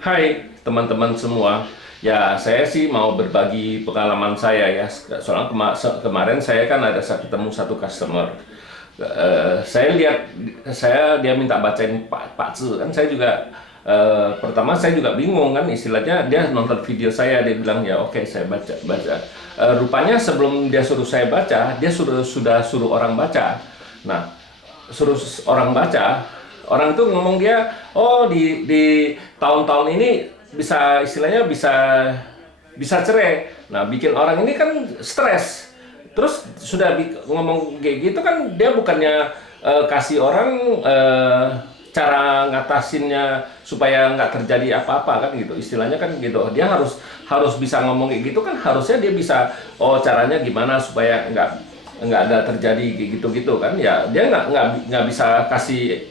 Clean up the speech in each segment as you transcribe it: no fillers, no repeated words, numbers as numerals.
Hai teman-teman semua, ya saya sih mau berbagi pengalaman saya ya. Soalnya kemarin saya kan ada ketemu satu customer. Saya lihat dia minta bacain Pak Zi kan, saya juga pertama saya juga bingung kan, istilahnya dia nonton video saya, dia bilang ya oke, saya baca. Rupanya sebelum dia suruh saya baca, dia sudah suruh orang baca. Nah, suruh orang baca, orang itu ngomong dia, oh di tahun-tahun ini bisa, istilahnya bisa cerai. Nah, bikin orang ini kan stres. Terus sudah ngomong kayak gitu kan, dia bukannya kasih orang cara ngatasinnya supaya nggak terjadi apa-apa kan gitu, istilahnya kan gitu. Dia harus harus bisa ngomong kayak gitu kan, harusnya dia bisa, oh caranya gimana supaya nggak ada terjadi kayak gitu-gitu kan ya. Dia nggak bisa kasih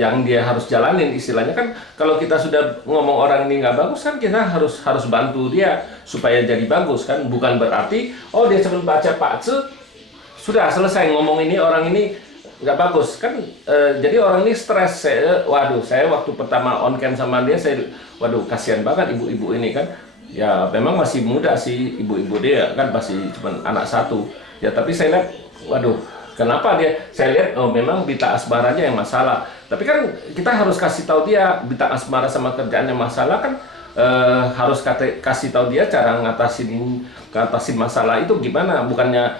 yang dia harus jalanin, istilahnya kan. Kalau kita sudah ngomong orang ini nggak bagus kan, kita harus harus bantu dia supaya jadi bagus kan. Bukan berarti oh dia cuma baca Pak Ce sudah selesai, ngomong ini orang ini nggak bagus kan. Jadi orang ini stres. Waduh, saya waktu pertama on cam sama dia, waduh, kasihan banget ibu-ibu ini kan. Ya memang masih muda sih ibu-ibu, dia kan masih cuma anak satu ya. Tapi saya lihat, waduh, kenapa dia, saya lihat oh memang Bita asmaranya yang masalah. Tapi kan kita harus kasih tahu dia Bita asmara sama kerjaannya masalah kan. Harus kasih tahu dia cara ngatasin masalah itu gimana. Bukannya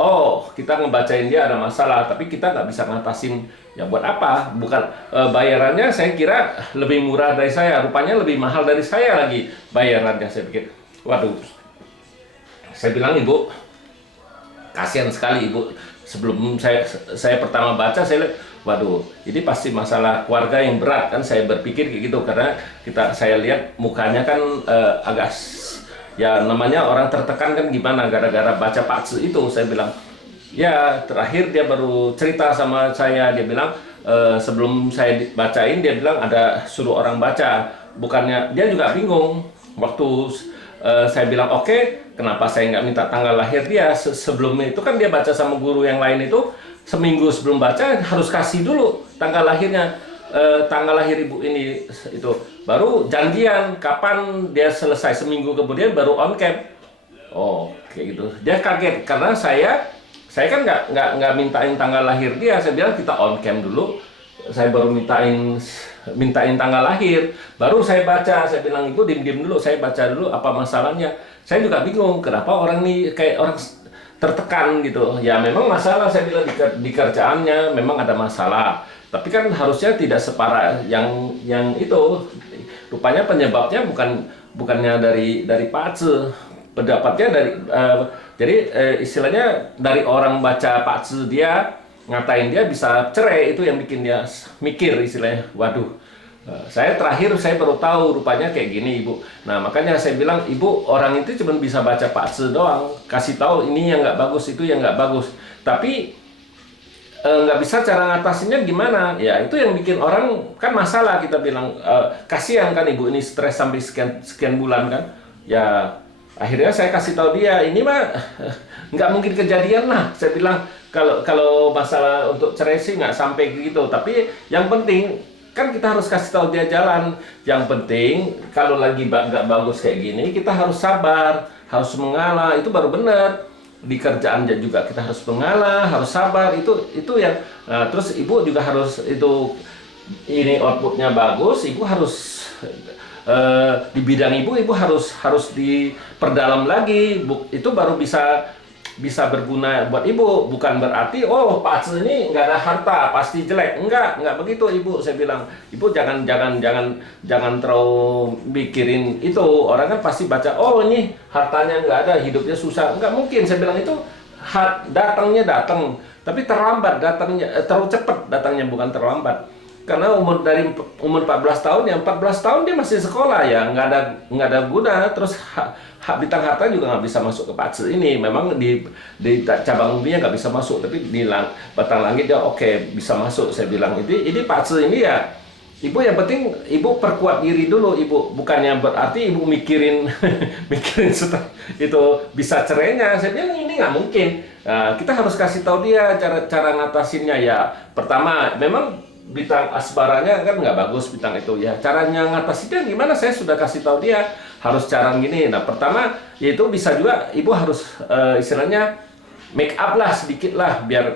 oh kita ngebacain dia ada masalah tapi kita nggak bisa ngatasin, ya buat apa. Bukan bayarannya saya kira lebih murah dari saya, rupanya lebih mahal dari saya lagi bayarannya. Saya pikir, waduh, saya bilang ibu, kasihan sekali ibu. Sebelum saya pertama baca, saya lihat, waduh, ini pasti masalah keluarga yang berat kan. Saya berpikir kayak gitu karena saya lihat mukanya kan agak, ya namanya orang tertekan kan gimana gara-gara baca Pak Tzu itu. Saya bilang, ya terakhir dia baru cerita sama saya, dia bilang sebelum saya bacain dia bilang ada suruh orang baca. Bukannya dia juga bingung waktu saya bilang oke, kenapa saya nggak minta tanggal lahir dia. Sebelumnya itu kan dia baca sama guru yang lain itu, seminggu sebelum baca harus kasih dulu tanggal lahirnya. Tanggal lahir ibu ini itu baru janjian kapan dia selesai, seminggu kemudian baru on cam. Oh kayak gitu, dia kaget karena saya kan nggak mintain tanggal lahir dia. Saya bilang kita on cam dulu, saya baru mintain tanggal lahir, baru saya baca. Saya bilang ibu diem dulu, saya baca dulu apa masalahnya. Saya juga bingung kenapa orang ini kayak orang tertekan gitu. Ya memang masalah, saya bilang di kerjaannya memang ada masalah, tapi kan harusnya tidak separah yang itu. Rupanya penyebabnya bukannya dari Pak Ce, pendapatnya dari jadi istilahnya dari orang baca Pak Ce, dia ngatain dia bisa cerai, itu yang bikin dia mikir, istilahnya. Waduh, saya baru tahu rupanya kayak gini ibu. Nah makanya saya bilang, ibu, orang itu cuma bisa baca Pak Ce doang, kasih tahu ini yang nggak bagus, itu yang nggak bagus, tapi nggak bisa cara ngatasinnya gimana. Ya itu yang bikin orang kan masalah. Kita bilang kasihan kan ibu ini stres sampai sekian bulan kan. Ya akhirnya saya kasih tahu dia, ini mah nggak mungkin kejadian lah. Saya bilang kalau masalah untuk cerai sih nggak sampai gitu, tapi yang penting kan kita harus kasih tahu dia jalan. Yang penting kalau lagi nggak bagus kayak gini, kita harus sabar, harus mengalah, itu baru benar. Di kerjaan juga kita harus mengalah, harus sabar, itu yang. Nah, terus ibu juga harus itu, ini outputnya bagus, ibu harus di bidang ibu harus diperdalam lagi, itu baru bisa berguna buat ibu. Bukan berarti oh Pak Ce ini nggak ada harta pasti jelek, enggak begitu ibu. Saya bilang ibu jangan terlalu mikirin itu. Orang kan pasti baca oh ini hartanya nggak ada, hidupnya susah. Nggak mungkin. Saya bilang itu datang, tapi terlambat datangnya, terlalu cepat datangnya, bukan terlambat. Karena dari umur 14 tahun, ya 14 tahun dia masih sekolah, ya nggak ada guna. Terus hak bintang harta juga nggak bisa masuk ke Pak Ce ini. Memang di cabang umbinya nggak bisa masuk, tapi di batang langit dia oke bisa masuk. Saya bilang ini Pak Ce ini Ibu yang penting ibu perkuat diri dulu ibu, bukannya berarti ibu mikirin mikirin itu bisa cerainya. Saya bilang ini nggak mungkin. Nah, kita harus kasih tahu dia cara ngatasinnya ya. Pertama, memang bintang asbaranya kan nggak bagus bintang itu ya. Caranya ngatasinnya gimana? Saya sudah kasih tahu dia harus cara gini. Nah, pertama yaitu bisa juga ibu harus istilahnya make up lah sedikit lah biar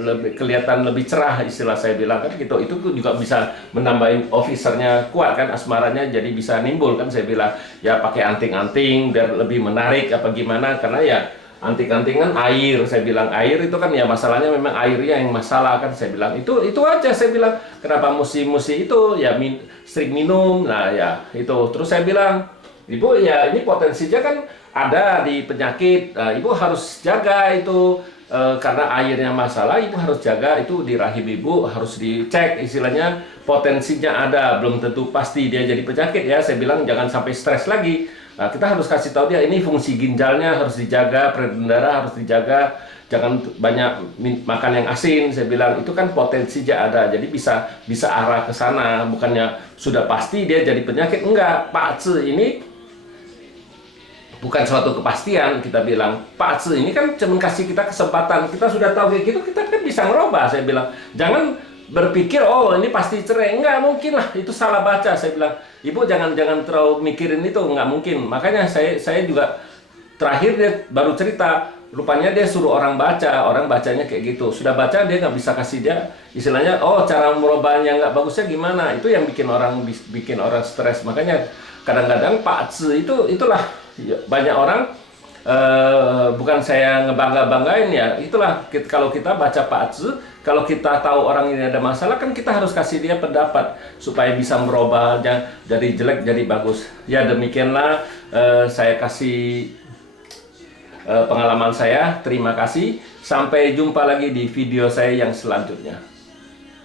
lebih kelihatan lebih cerah, istilah saya bilang kan gitu. Itu juga bisa menambahin officernya kuat kan, asmaranya jadi bisa nimbul kan. Saya bilang ya pakai anting-anting biar lebih menarik apa gimana, karena ya anting-antingan air, saya bilang air itu kan ya masalahnya memang airnya yang masalah kan. Saya bilang itu aja, saya bilang kenapa musim-musim itu ya sering minum. Nah ya itu terus saya bilang ibu ya ini potensinya kan ada di penyakit. Nah, ibu harus jaga itu karena airnya masalah. Ibu harus jaga itu di rahim ibu, harus dicek istilahnya potensinya ada, belum tentu pasti dia jadi penyakit ya. Saya bilang jangan sampai stres lagi. Nah, kita harus kasih tahu dia ini fungsi ginjalnya harus dijaga, peredaran darah harus dijaga, jangan banyak makan yang asin. Saya bilang itu kan potensinya ada, jadi bisa arah ke sana. Bukannya sudah pasti dia jadi penyakit, enggak. Pak Ce ini bukan suatu kepastian. Kita bilang Pak Ce ini kan cuma kasih kita kesempatan. Kita sudah tahu kayak gitu, kita kan bisa ngerubah. Saya bilang jangan berpikir oh ini pasti cerai, nggak mungkin lah, itu salah baca. Saya bilang ibu jangan terlalu mikirin itu, nggak mungkin. Makanya saya juga terakhir dia baru cerita, rupanya dia suruh orang baca, orang bacanya kayak gitu. Sudah baca dia nggak bisa kasih dia istilahnya oh cara merubahnya nggak bagusnya gimana. Itu yang bikin orang stres. Makanya kadang-kadang Pak Ce itulah banyak orang bukan saya ngebangga-banggain ya, itulah kalau kita baca Pak Ce, kalau kita tahu orang ini ada masalah kan kita harus kasih dia pendapat supaya bisa merubahnya dari jelek jadi bagus. Ya demikianlah saya kasih pengalaman saya. Terima kasih, sampai jumpa lagi di video saya yang selanjutnya.